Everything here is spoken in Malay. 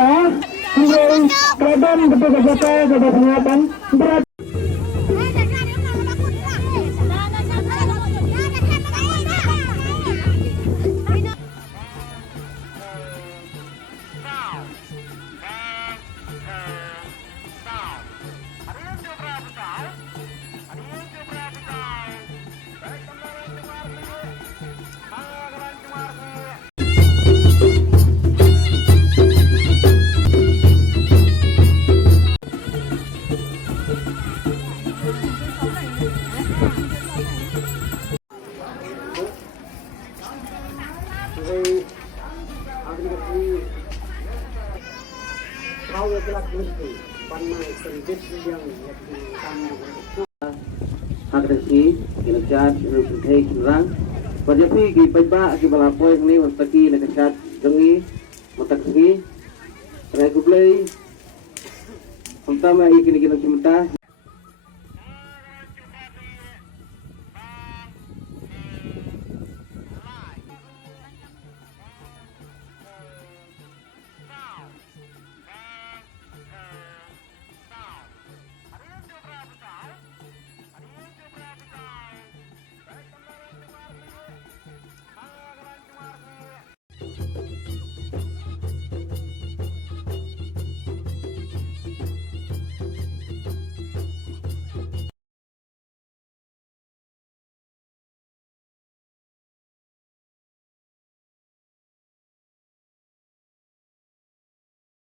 ya. Kadang betul betul betul pengatan berat. Agresi, kinerja, kinerja, kinerang. Pada pergi pajak, kita melapor ini untuk kita kinerja jengi, mata jengi. Terakhir beli, pertama ini kinerja